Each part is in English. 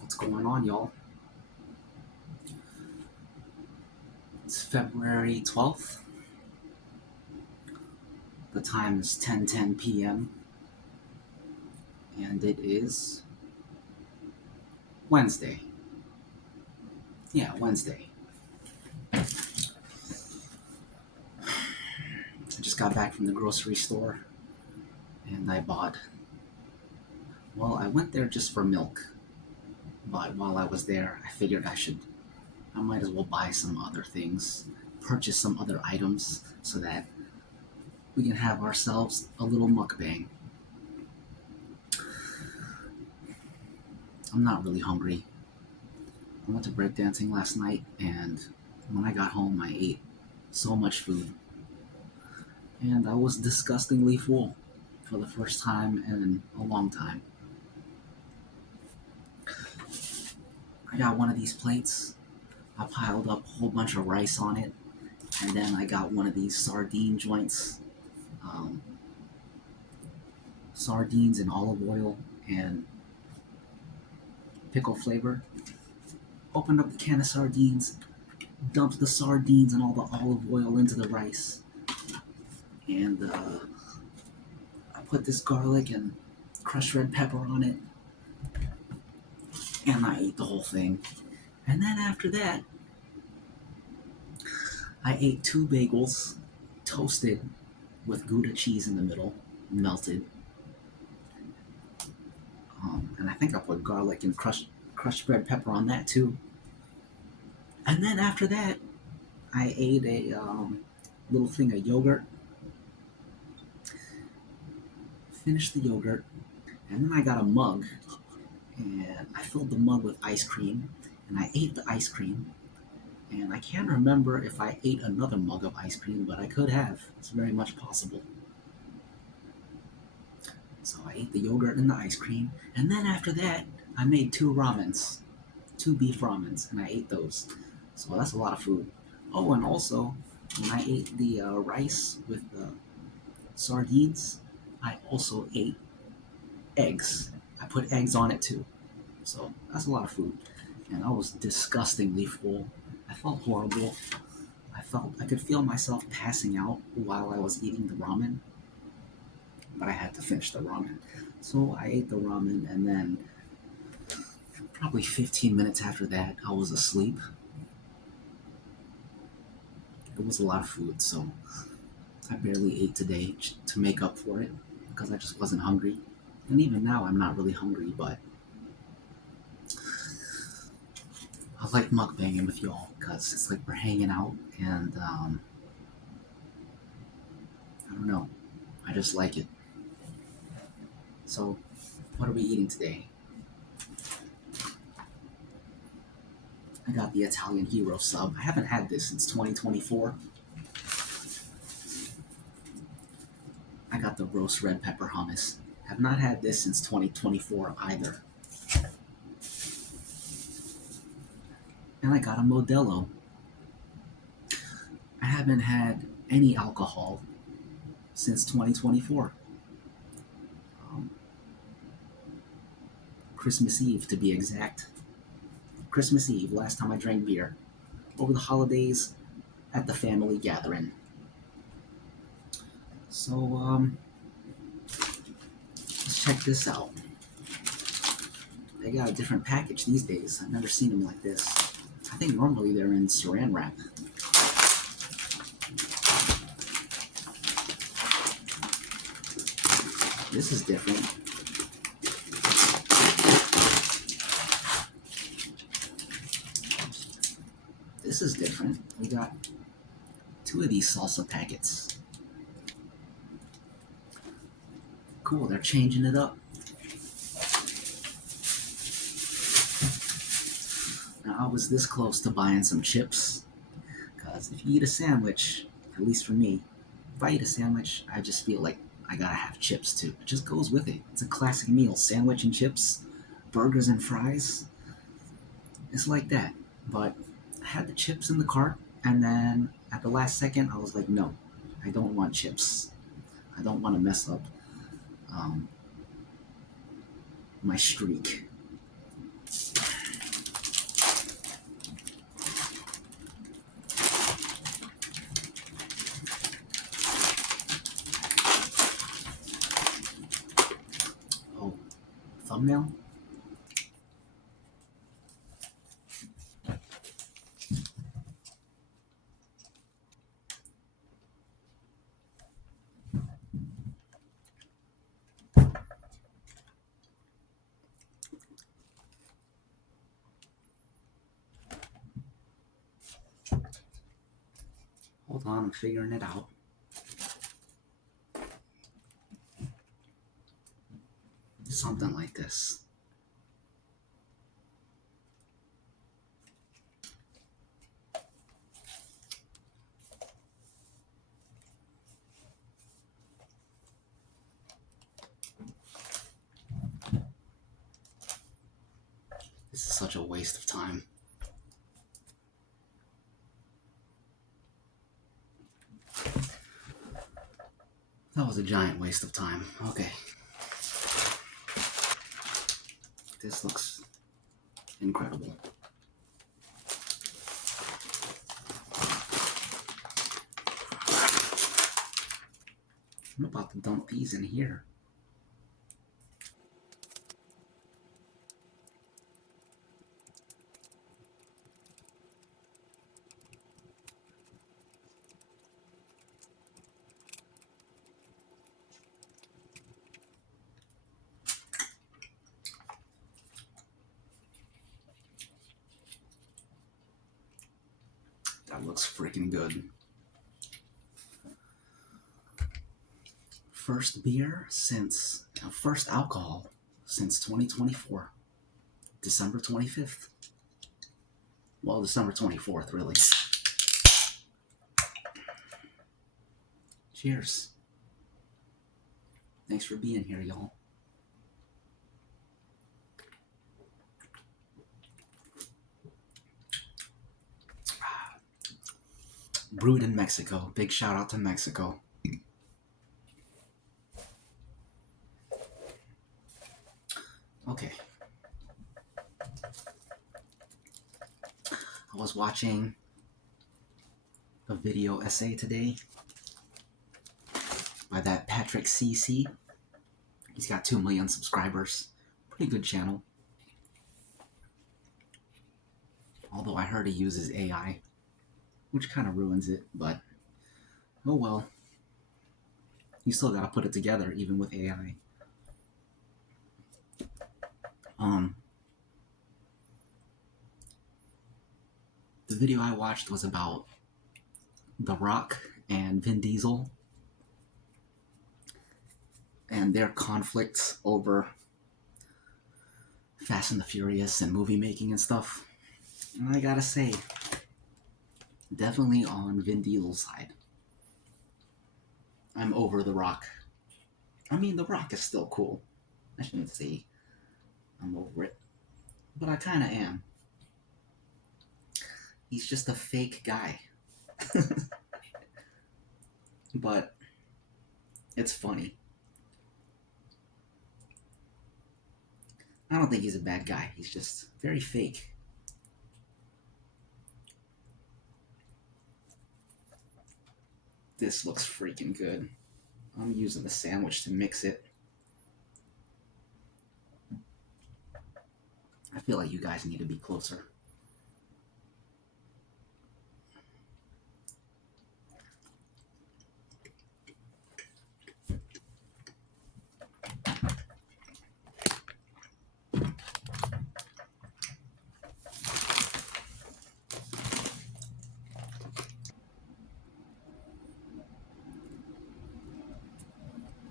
What's going on, y'all? It's February 12th. The time is 10:10 p.m. and it is Wednesday. Yeah, Wednesday. I just got back from the grocery store and I went there just for milk. But while I was there, I figured I might as well buy some other things, purchase some other items so that we can have ourselves a little mukbang. I'm not really hungry. I went to breakdancing last night, and when I got home, I ate so much food, and I was disgustingly full for the first time in a long time. I got one of these plates. I piled up a whole bunch of rice on it, and then I got one of these sardine joints, um, sardines in olive oil and pickle flavor. Opened up the can of sardines, dumped the sardines and all the olive oil into the rice, and I put this garlic and crushed red pepper on it, and I ate the whole thing. And then after that, I ate two bagels, toasted with Gouda cheese in the middle, melted. And I think I put garlic and crushed red pepper on that too. And then after that, I ate a little thing of yogurt, finished the yogurt, and then I got a mug, and I filled the mug with ice cream, and I ate the ice cream. And I can't remember if I ate another mug of ice cream, but I could have. It's very much possible. So I ate the yogurt and the ice cream, and then after that, I made two ramens, two beef ramens, and I ate those. So that's a lot of food. Oh, and also, when I ate the rice with the sardines, I also ate eggs. I put eggs on it too. So that's a lot of food. And I was disgustingly full. I felt horrible. I could feel myself passing out while I was eating the ramen, but I had to finish the ramen. So I ate the ramen, and then probably 15 minutes after that, I was asleep. It was a lot of food, so I barely ate today to make up for it because I just wasn't hungry. And even now, I'm not really hungry, but I like mukbanging with y'all because it's like we're hanging out, and I don't know, I just like it. So, what are we eating today? I got the Italian Hero sub. I haven't had this since 2024. I got the roast red pepper hummus. Have not had this since 2024 either. And I got a Modelo. I haven't had any alcohol since 2024. Um, Christmas Eve, to be exact. Christmas Eve, last time I drank beer. Over the holidays, at the family gathering. So, let's check this out. They got a different package these days. I've never seen them like this. I think normally they're in saran wrap. This is different. This is different. We got two of these salsa packets. Cool, they're changing it up. Now, I was this close to buying some chips. Because if you eat a sandwich, at least for me, if I eat a sandwich, I just feel like I gotta have chips too. It just goes with it. It's a classic meal. Sandwich and chips, burgers and fries. It's like that. But I had the chips in the cart, and then at the last second, I was like, no, I don't want chips. I don't want to mess up um, my streak. thumbnail. Hold on, I'm figuring it out. Something like this. This is such a waste of time. That was a giant waste of time. Okay. This looks incredible. I'm about to dump these in here. That looks freaking good. First alcohol since 2024. December 25th. Well, December 24th, really. Cheers. Thanks for being here, y'all. Brewed in Mexico. Big shout out to Mexico. Okay. I was watching a video essay today by that Patrick CC. He's got 2 million subscribers. Pretty good channel. Although I heard he uses AI, which kind of ruins it, but oh well. You still gotta put it together, even with AI. The video I watched was about The Rock and Vin Diesel and their conflicts over Fast and the Furious and movie making and stuff. And I gotta say, definitely on Vin Diesel's side. I'm over The Rock. I mean, The Rock is still cool. I shouldn't say I'm over it, but I kind of am. He's just a fake guy. But it's funny. I don't think he's a bad guy. He's just very fake. This looks freaking good. I'm using the sandwich to mix it. I feel like you guys need to be closer.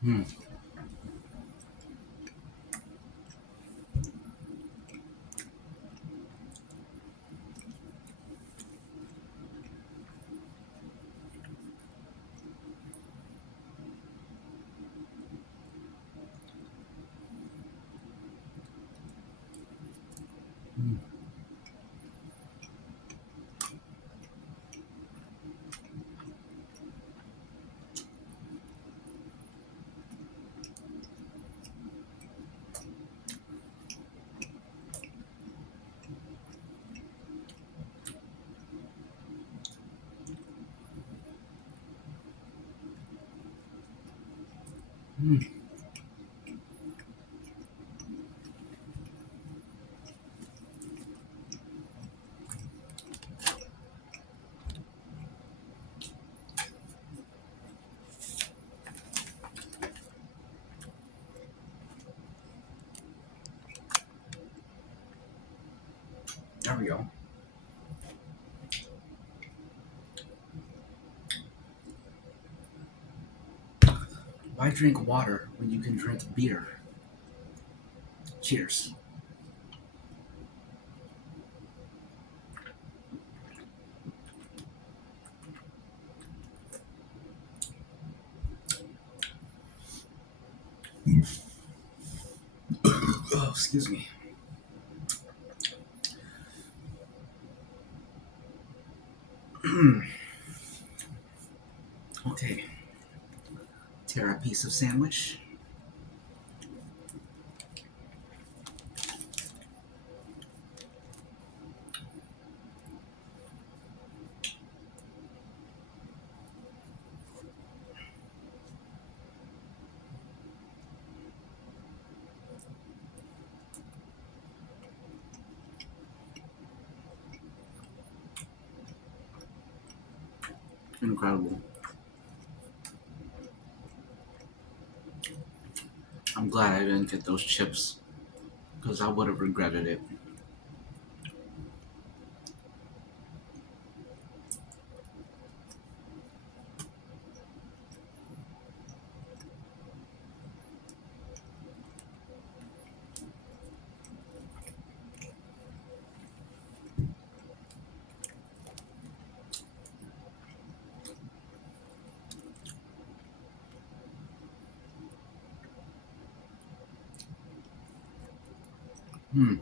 Hmm. we go. Why drink water when you can drink beer? Cheers. Oh, excuse me. Okay. Tear a piece of sandwich. Incredible. I'm glad I didn't get those chips because I would have regretted it. Hmm.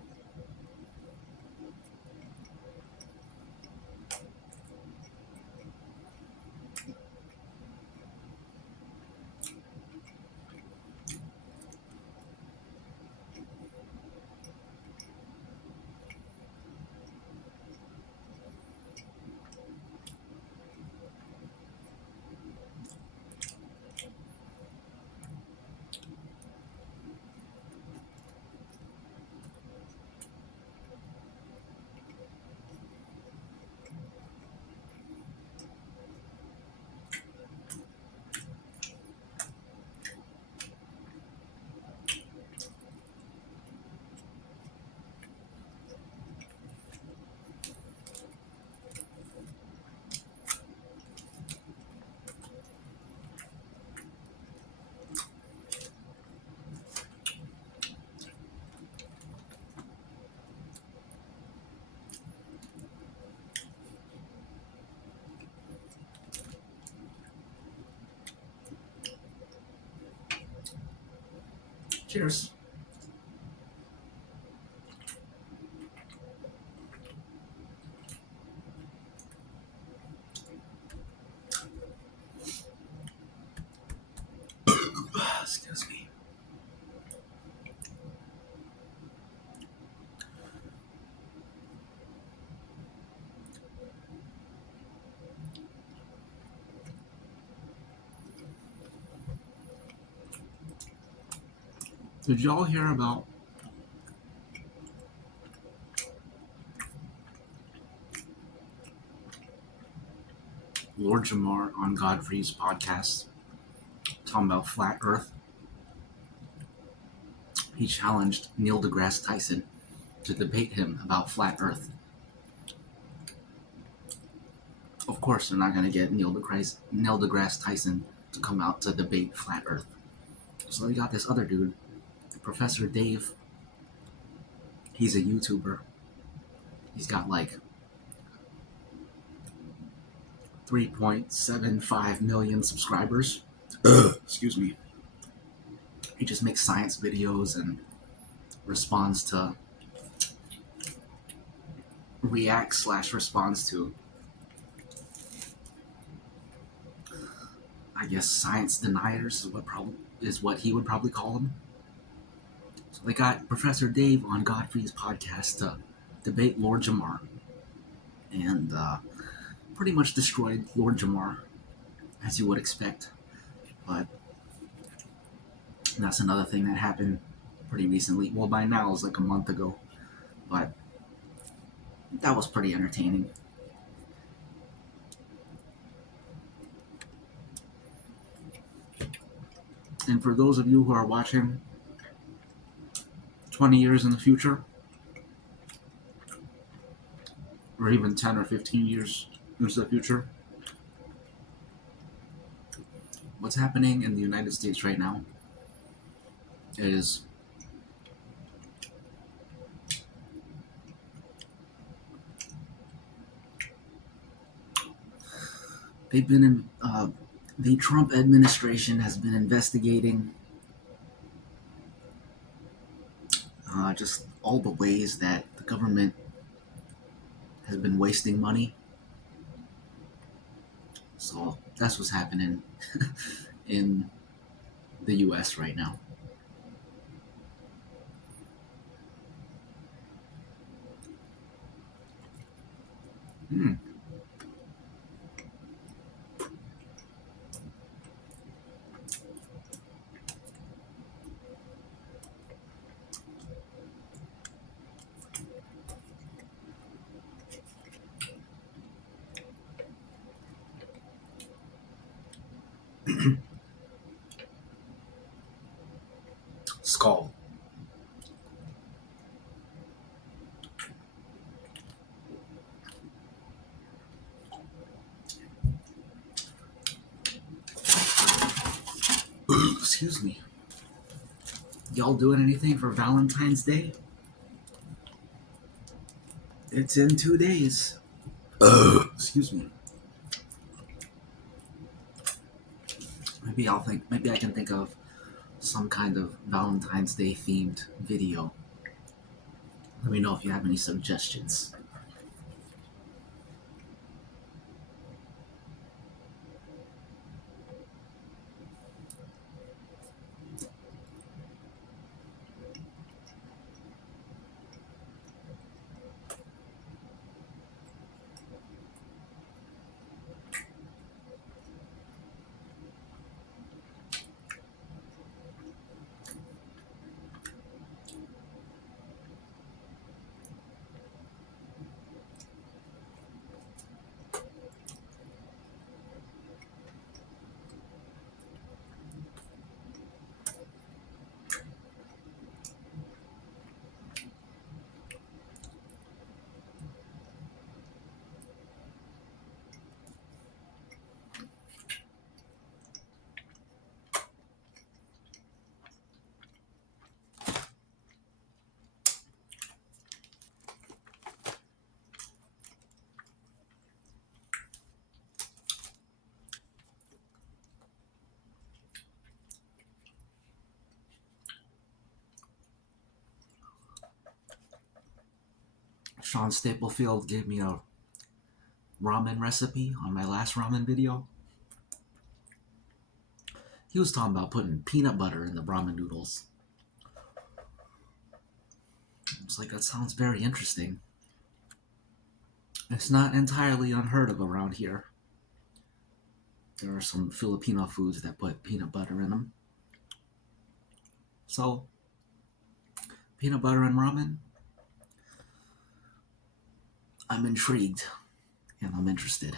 Cheers. Excuse me. Did y'all hear about Lord Jamar on Godfrey's podcast talking about flat Earth? He challenged Neil deGrasse Tyson to debate him about flat Earth. Of course, they're not going to get Neil deGrasse Tyson to come out to debate flat Earth. So they got this other dude, Professor Dave. He's a YouTuber. He's got like 3.75 million subscribers. Excuse me. He just makes science videos and responds to reacts/responds to, I guess, science deniers is what he would probably call them. So they got Professor Dave on Godfrey's podcast to debate Lord Jamar, and pretty much destroyed Lord Jamar, as you would expect. But that's another thing that happened pretty recently. Well, by now it was like a month ago, but that was pretty entertaining. And for those of you who are watching 20 years in the future, or even 10 or 15 years into the future. What's happening in the United States right now is they've been in, the Trump administration has been investigating just all the ways that the government has been wasting money. So that's what's happening in the US right now. Hmm. Skull. Excuse me. Y'all doing anything for Valentine's Day? It's in 2 days. Excuse me. Maybe I'll think. Maybe I can think of some kind of Valentine's Day themed video. Let me know if you have any suggestions. Sean Staplefield gave me a ramen recipe on my last ramen video. He was talking about putting peanut butter in the ramen noodles. It's like, that sounds very interesting. It's not entirely unheard of around here. There are some Filipino foods that put peanut butter in them. So, peanut butter and ramen, I'm intrigued and I'm interested.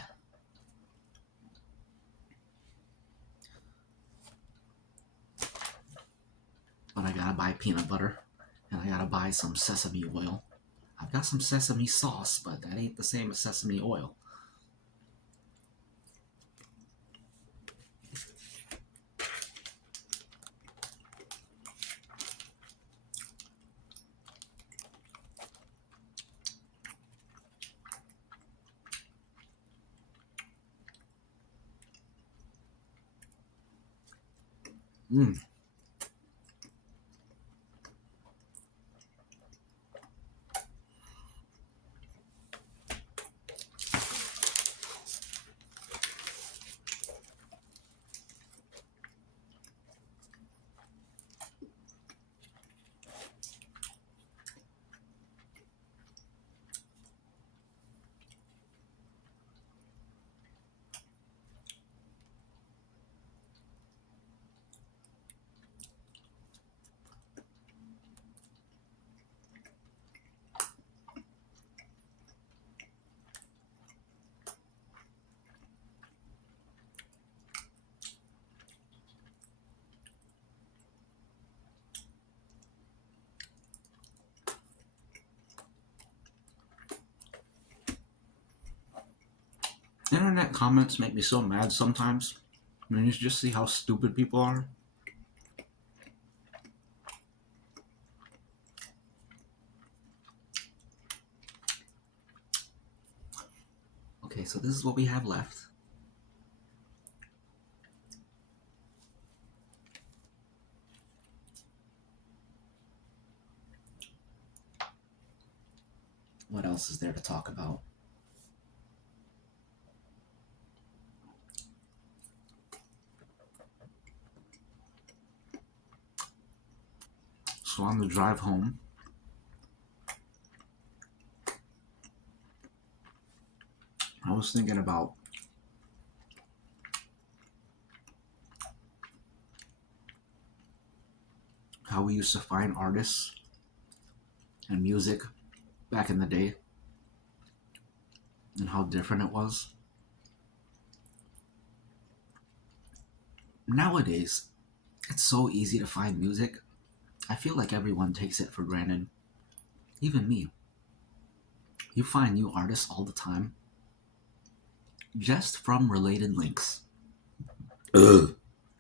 But I gotta buy peanut butter and I gotta buy some sesame oil. I've got some sesame sauce, but that ain't the same as sesame oil. Mm. Internet comments make me so mad sometimes. I mean, you just see how stupid people are. Okay, so this is what we have left. What else is there to talk about? So on the drive home, I was thinking about how we used to find artists and music back in the day and how different it was. Nowadays, it's so easy to find music. I feel like everyone takes it for granted. Even me. You find new artists all the time just from related links. Ugh.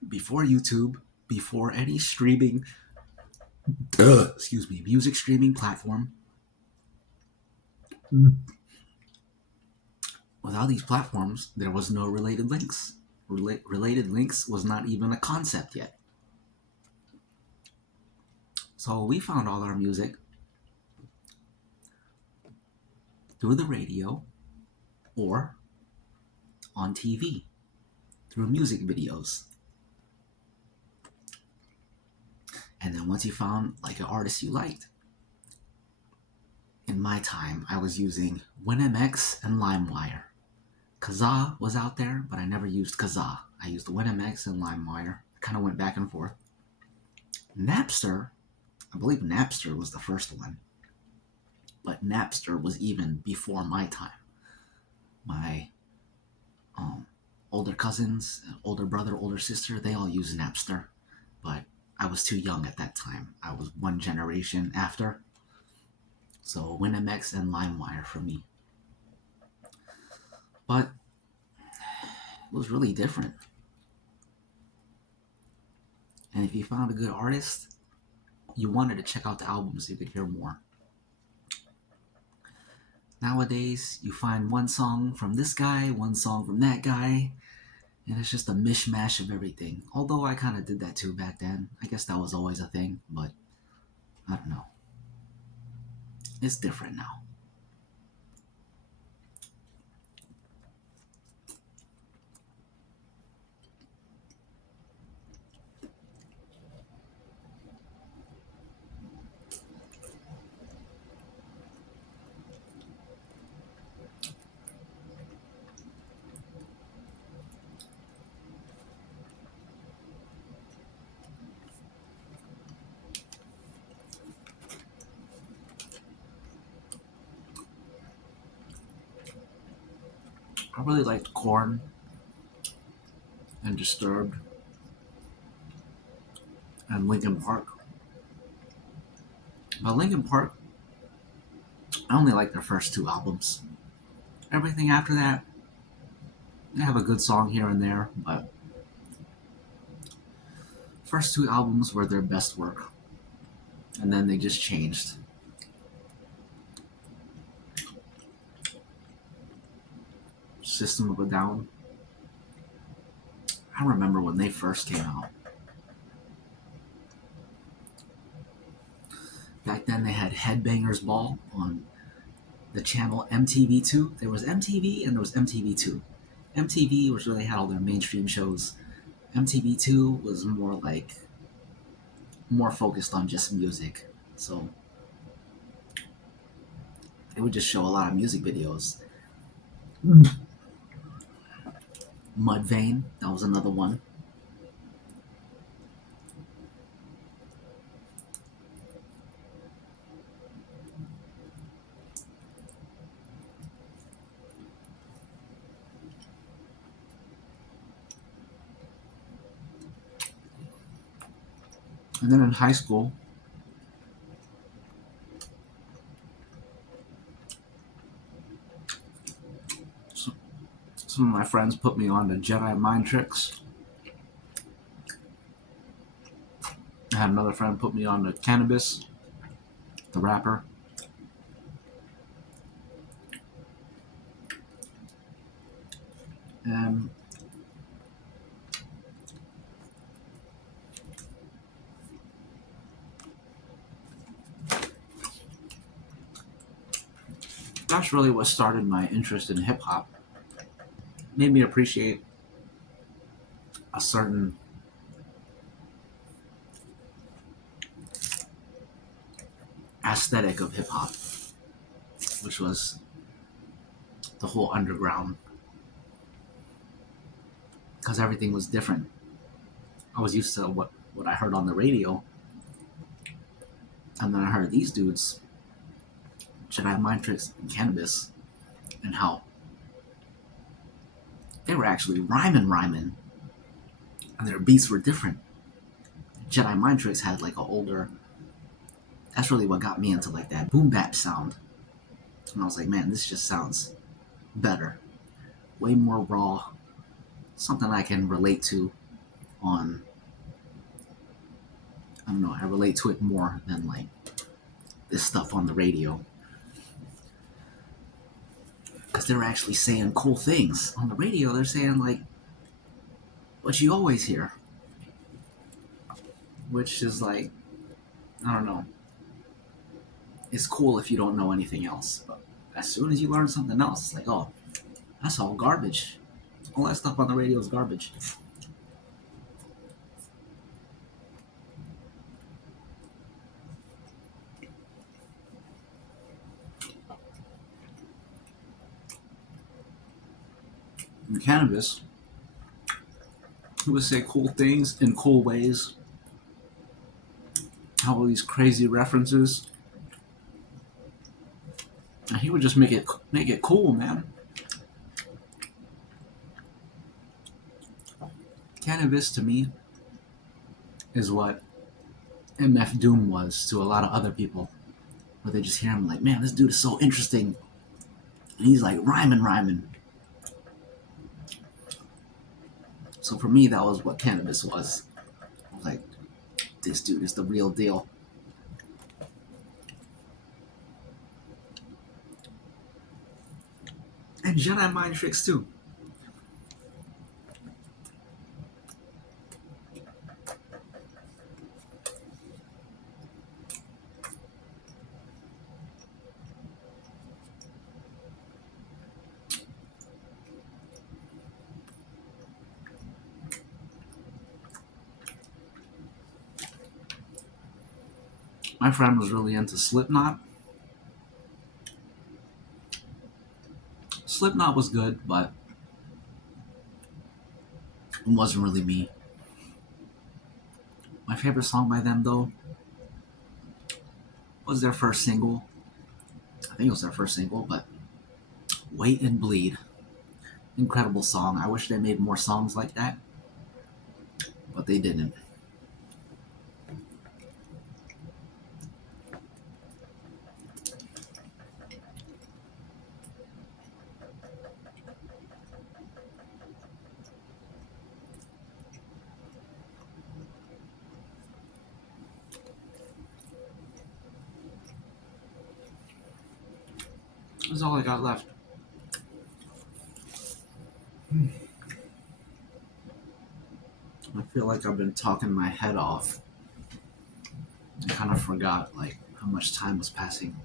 Before YouTube, before any streaming, music streaming platform. Without these platforms, there was no related links. Related links was not even a concept yet. So we found all our music through the radio or on TV through music videos. And then once you found like an artist you liked, in my time, I was using WinMX and LimeWire. Kazaa was out there, but I never used Kazaa. I used WinMX and LimeWire. Kind of went back and forth. Napster, I believe Napster was the first one, but Napster was even before my time. My older cousins, older brother, older sister, they all used Napster, but I was too young at that time. I was one generation after. So WinMX and LimeWire for me. But it was really different. And if you found a good artist, you wanted to check out the albums so you could hear more. Nowadays, you find one song from this guy, one song from that guy, and it's just a mishmash of everything. Although I kind of did that too back then. I guess that was always a thing, but I don't know. It's different now. I really liked Korn and Disturbed and Linkin Park. But Linkin Park, I only like their first two albums. Everything after that, they have a good song here and there, but first two albums were their best work. And then they just changed. System of a Down. I remember when they first came out. Back then they had Headbangers Ball on the channel MTV2. There was MTV and there was MTV2. MTV was where they had all their mainstream shows. MTV2 was more focused on just music. So they would just show a lot of music videos. Mudvayne, that was another one. And then in high school, so Some of my friends put me on to Jedi mind tricks. I had another friend put me on to Cannabis, the rapper. And that's really what started my interest in hip hop. Made me appreciate a certain aesthetic of hip hop, which was the whole underground, because everything was different. I was used to what I heard on the radio, and then I heard these dudes, Jedi Mind Tricks and Cannabis, and how they were actually rhyming, and their beats were different. Jedi Mind Tricks had like an older. That's really what got me into like that boom bap sound, and I was like, man, this just sounds better, way more raw, something I can relate to on. I don't know. I relate to it more than like this stuff on the radio, because they're actually saying cool things on the radio. They're saying like what you always hear, which is like, I don't know. It's cool if you don't know anything else, but as soon as you learn something else, it's like, oh, that's all garbage. All that stuff on the radio is garbage. In Cannabis, he would say cool things in cool ways. All these crazy references, and he would just make it cool, man. Cannabis to me is what MF Doom was to a lot of other people, where they just hear him like, man, this dude is so interesting, and he's like rhyming. So for me, that was what Cannabis was. I was like, this dude is the real deal. And Jedi Mind Tricks too. My friend was really into Slipknot. Slipknot was good, but it wasn't really me. My favorite song by them, though, was their first single. I think it was their first single, but Wait and Bleed. Incredible song. I wish they made more songs like that, but they didn't. That's all I got left. I feel like I've been talking my head off. I kind of forgot like how much time was passing.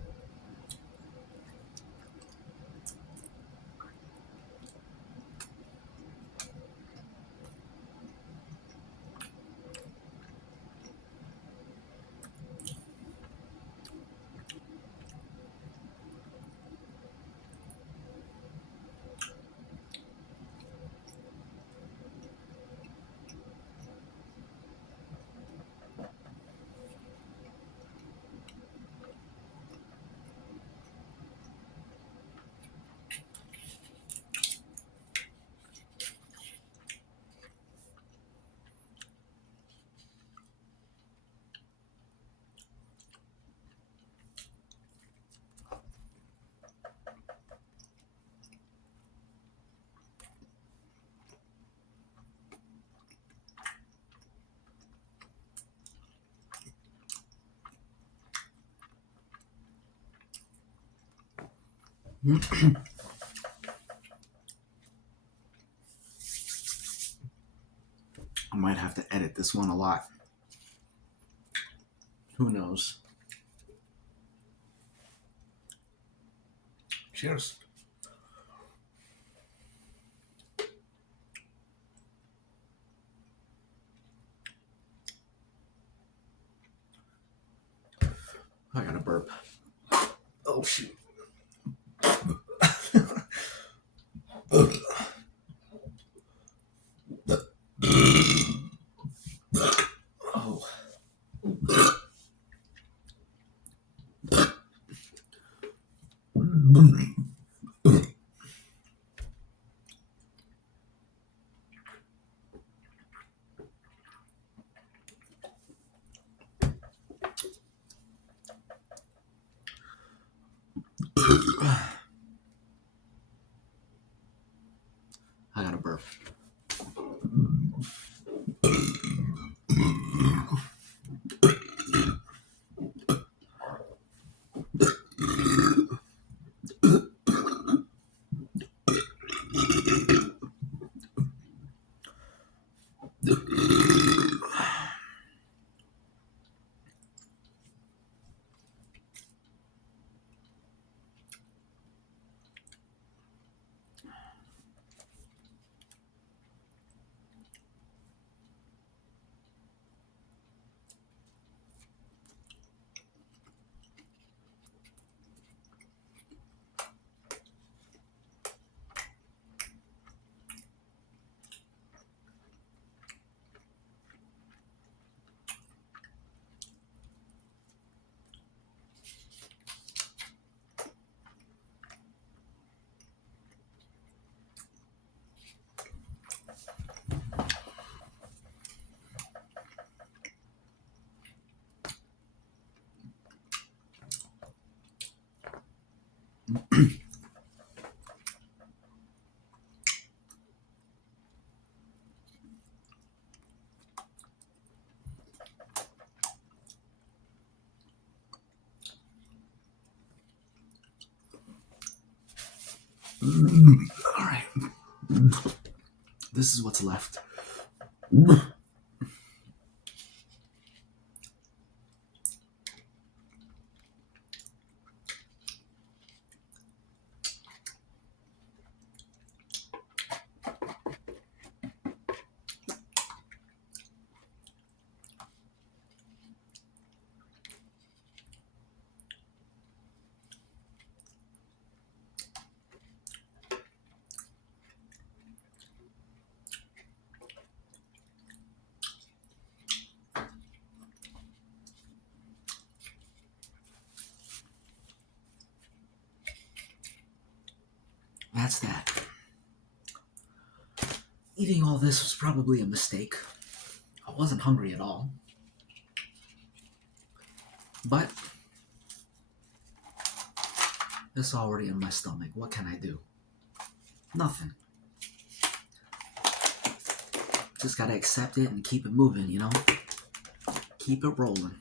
I might have to edit this one a lot. Who knows? Cheers. I got a burp. Oh, shoot. Oh. I got a burp. All right. This is what's left. That's that. Eating all this was probably a mistake. I wasn't hungry at all. But it's already in my stomach. What can I do? Nothing. Just gotta accept it and keep it moving, you know? Keep it rolling.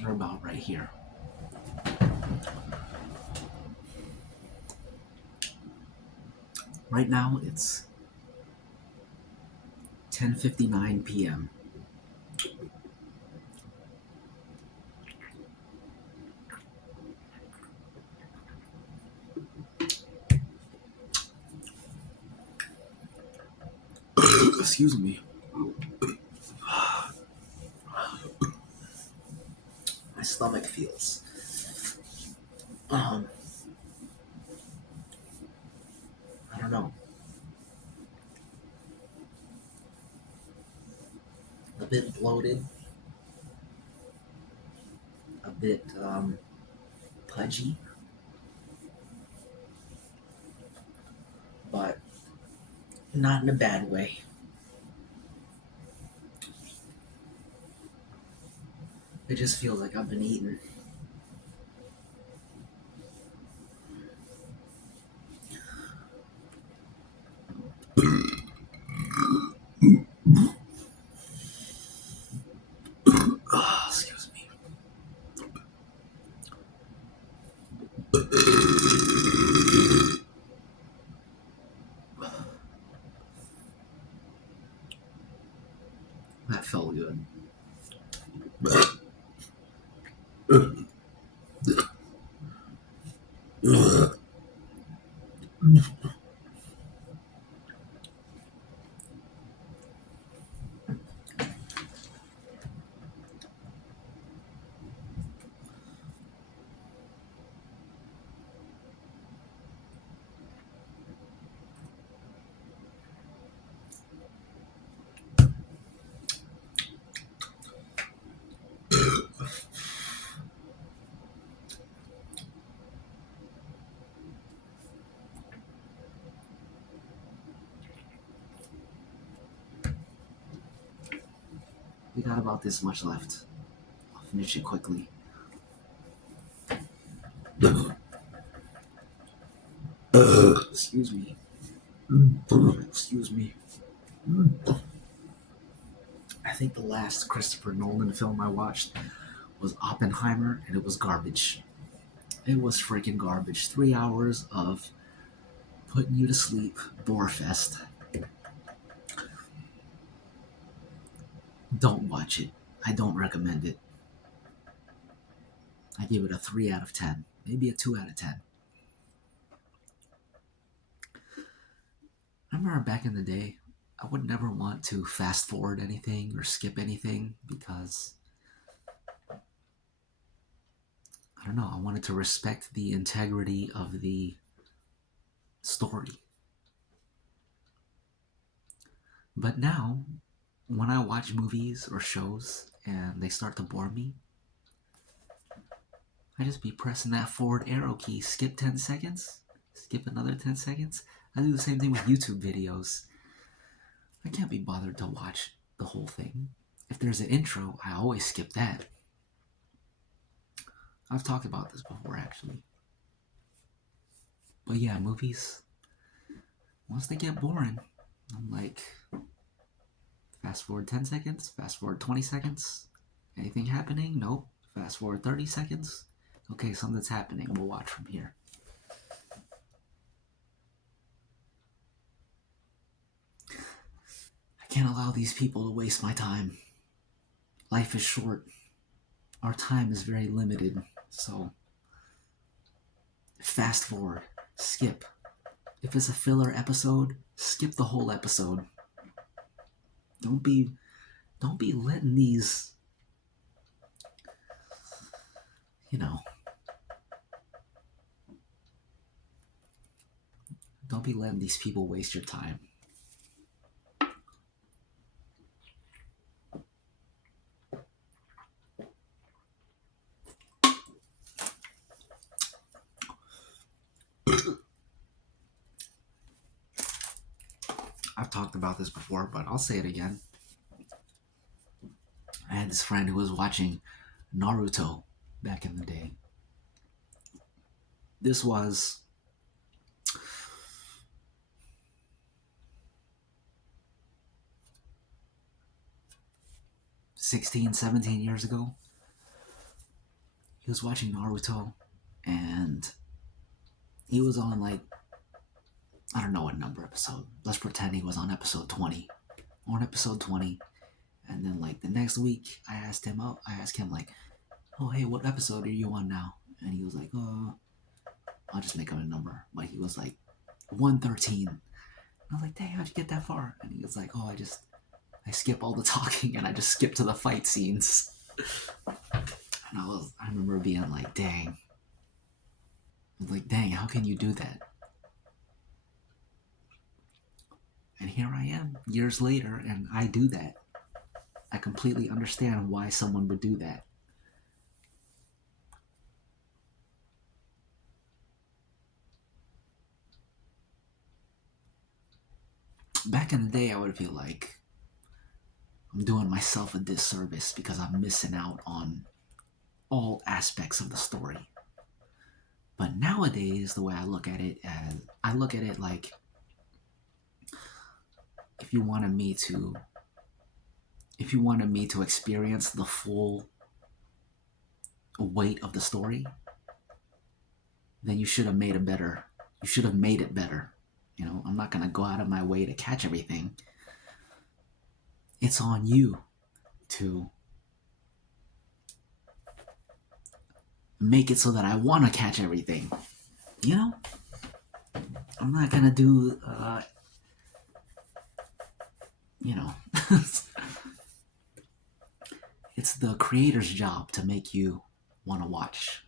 We're about right here. Right now, it's 10:59 p.m. Excuse me. My stomach feels I don't know, a bit bloated, a bit pudgy, but not in a bad way. It just feels like I've been eating. Oh, excuse me. That felt good. We got about this much left. I'll finish it quickly. Excuse me. Excuse me. I think the last Christopher Nolan film I watched was Oppenheimer, and it was garbage. It was freaking garbage. 3 hours of putting you to sleep, bore fest. Don't watch it. I don't recommend it. I give it a 3 out of 10, maybe a 2 out of 10. I remember back in the day, I would never want to fast forward anything or skip anything because I don't know, I wanted to respect the integrity of the story. But now, when I watch movies or shows and they start to bore me, I just be pressing that forward arrow key, skip 10 seconds, skip another 10 seconds. I do the same thing with YouTube videos. I can't be bothered to watch the whole thing. If there's an intro, I always skip that. I've talked about this before, actually. But yeah, movies, once they get boring, I'm like, fast forward 10 seconds, fast forward 20 seconds. Anything happening? Nope. Fast forward 30 seconds. Okay, something's happening. We'll watch from here. I can't allow these people to waste my time. Life is short. Our time is very limited. So, fast forward. Skip. If it's a filler episode, skip the whole episode. Don't be letting these, you know, don't be letting these people waste your time. I've talked about this before, but I'll say it again. I had this friend who was watching Naruto back in the day. This was 16, 17 years ago. He was watching Naruto and he was on like, I don't know what number episode. Let's pretend he was on episode 20. On episode 20. And then like the next week I asked him like, oh hey, what episode are you on now? And he was like, I'll just make up a number. But he was like 113. I was like, dang, how'd you get that far? And he was like, oh, I skip all the talking and I just skip to the fight scenes. And I remember being like, dang. I was like, dang, how can you do that? And here I am, years later, and I do that. I completely understand why someone would do that. Back in the day, I would feel like I'm doing myself a disservice because I'm missing out on all aspects of the story. But nowadays, the way I look at it like if you wanted me to if you wanted me to experience the full weight of the story, then you should have made it better. You should have made it better. I'm not going to go out of my way to catch everything. It's on you to make it so that I want to catch everything. I'm not going to do, it's the creator's job to make you want to watch.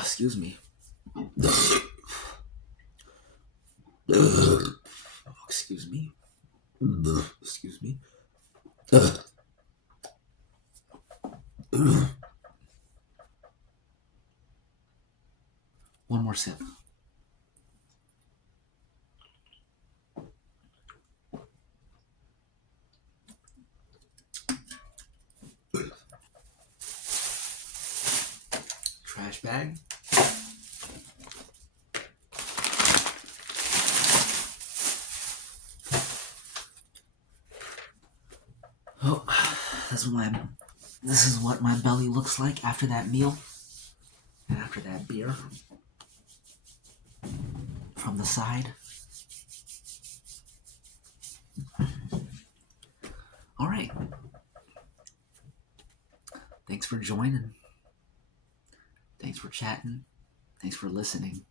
Excuse me. Excuse me. Excuse me. One more sip. Trash bag. Oh, this is what my belly looks like after that meal and after that beer from the side. All right. Thanks for joining. Thanks for chatting. Thanks for listening.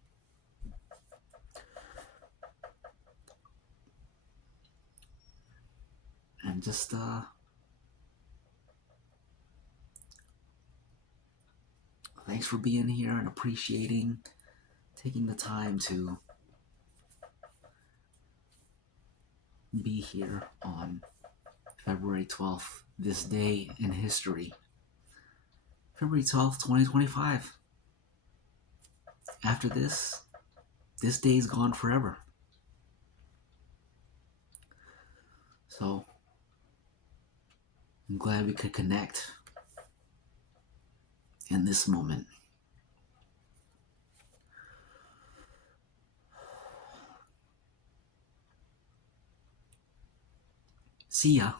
And just thanks for being here and appreciating, taking the time to be here on February 12th, this day in history. February 12th, 2025. After this day's gone forever. So, I'm glad we could connect in this moment. See ya.